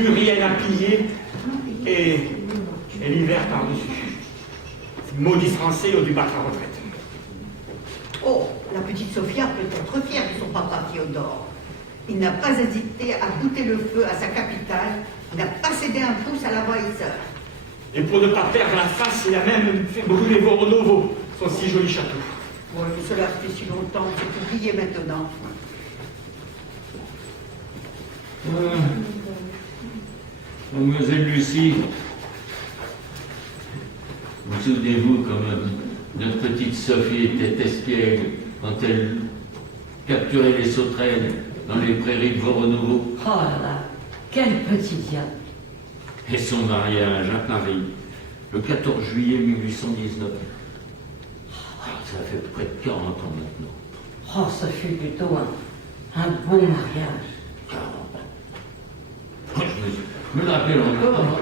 plus rien à piller, et l'hiver par-dessus. Ces maudits Français ont dû battre la retraite. Oh, la petite Sophia peut être fière de son papa Théodore. Il n'a pas hésité à goûter le feu à sa capitale, il n'a pas cédé un pouce à l'envahisseur. Et pour ne pas perdre la face, il a même fait brûler Voronovo, son si joli château. Oui, mais cela fait si longtemps, c'est oublié maintenant. Mademoiselle Lucie, vous souvenez-vous comme notre petite Sophie était espiègle quand elle capturait les sauterelles dans les prairies de Voronovo? Oh là là, quel petit diable. Et son mariage à Paris, le 14 juillet 1819. Ça fait près de 40 ans maintenant. Oh, ce fut plutôt un beau mariage. Je me le rappelle encore.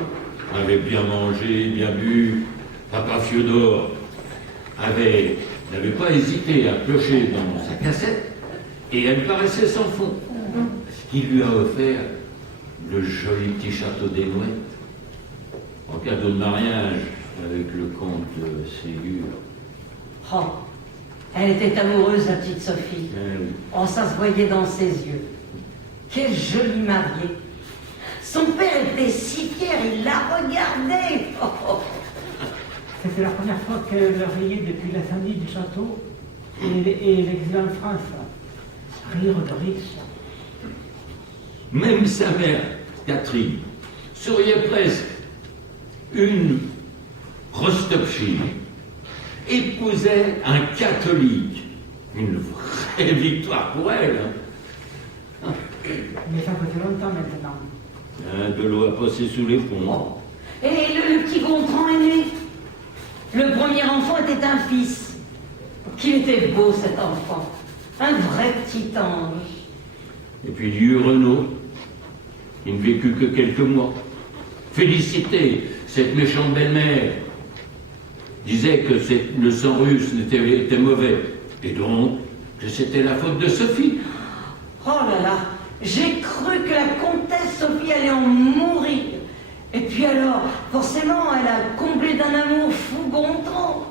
On avait bien mangé, bien bu. Papa Fiodor n'avait pas hésité à piocher dans sa cassette et elle paraissait sans fond. Ce qui lui a offert le joli petit château des Nouettes en cadeau de mariage avec le comte Ségur. Oh, elle était amoureuse, la petite Sophie. Oui. Oh, ça se voyait dans ses yeux. Quel joli marié. Son père était si fier, il la regardait. Oh, oh. C'était la première fois qu'elle le voyait depuis l'incendie du château et l'exil en France. Rire de riche. Même sa mère, Catherine, souriait presque. Une Rostopchine épousait un catholique. Une vraie victoire pour elle. Hein. Mais ça faisait longtemps maintenant. De l'eau a passé sous les ponts. Oh. Et le petit Gontran est né. Le premier enfant était un fils. Qu'il était beau cet enfant. Un vrai petit ange. Et puis il y eut Renaud, qui ne vécut que quelques mois. Félicité, cette méchante belle-mère disait que le sang russe était mauvais, et donc que c'était la faute de Sophie. Oh là là, j'ai cru que la comtesse Sophie allait en mourir. Et puis alors, forcément, elle a comblé d'un amour fou Gontran.